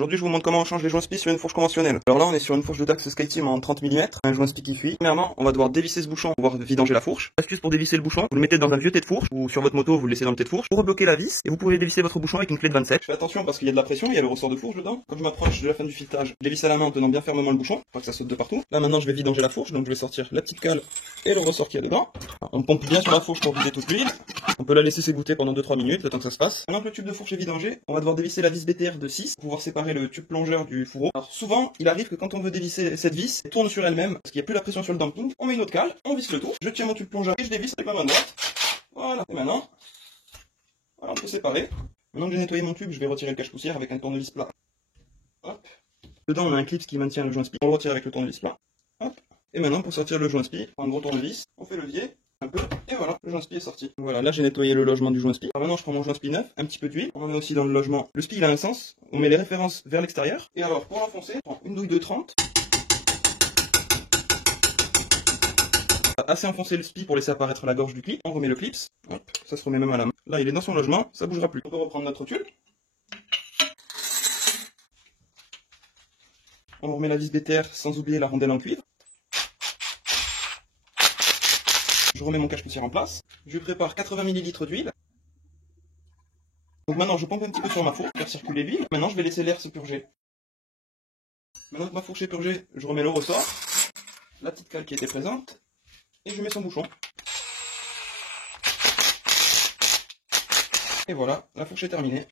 Aujourd'hui, je vous montre comment on change les joints spi sur une fourche conventionnelle. Alors là, on est sur une fourche de Dax SkyTeam en 30 mm, un joint spi qui fuit. Premièrement, on va devoir dévisser ce bouchon pour pouvoir vidanger la fourche. Astuce pour dévisser le bouchon, vous le mettez dans un vieux tête de fourche ou sur votre moto, vous le laissez dans le tête de fourche pour rebloquer la vis et vous pouvez dévisser votre bouchon avec une clé de 27. Faites attention parce qu'il y a de la pression, il y a le ressort de fourche dedans. Quand je m'approche de la fin du filetage, je dévisse à la main en tenant bien fermement le bouchon, pour pas que ça saute de partout. Là maintenant, je vais vidanger la fourche, donc je vais sortir la petite cale et le ressort qu'il y a dedans. On pompe bien sur la fourche pour vider toute l'huile. On peut la laisser s'égoutter pendant 2-3 minutes, le temps que ça se passe. Maintenant que le tube de fourche est vidangé, on va devoir dévisser la vis BTR de 6 pour pouvoir séparer le tube plongeur du fourreau. Alors souvent, il arrive que quand on veut dévisser cette vis, elle tourne sur elle-même, parce qu'il n'y a plus la pression sur le damping. On met une autre cale, on visse le tout, je tiens mon tube plongeur et je dévisse avec ma main droite. Voilà, et maintenant, voilà, on peut séparer. Maintenant que j'ai nettoyé mon tube, je vais retirer le cache-poussière avec un tournevis plat. Hop. Dedans, on a un clip qui maintient le joint spi. On le retire avec le tournevis plat. Hop. Et maintenant, pour sortir le joint spi, on prend un gros tournevis, on fait levier, un peu, et voilà, le joint spi est sorti. Voilà, là j'ai nettoyé le logement du joint spi. Alors maintenant, je prends mon joint spi neuf, un petit peu d'huile, on en met aussi dans le logement. Le spi, il a un sens, on met les références vers l'extérieur. Et alors, pour l'enfoncer, on prend une douille de 30. Assez enfoncer le spi pour laisser apparaître la gorge du clip. On remet le clips, hop, ça se remet même à la main. Là, il est dans son logement, ça bougera plus. On peut reprendre notre tube. On remet la vis BTR sans oublier la rondelle en cuivre. Je remets mon cache-poussière en place. Je prépare 80 ml d'huile. Donc maintenant, je pompe un petit peu sur ma fourche pour faire circuler l'huile. Maintenant, je vais laisser l'air se purger. Maintenant que ma fourche est purgée, je remets le ressort, la petite cale qui était présente, et je mets son bouchon. Et voilà, la fourche est terminée.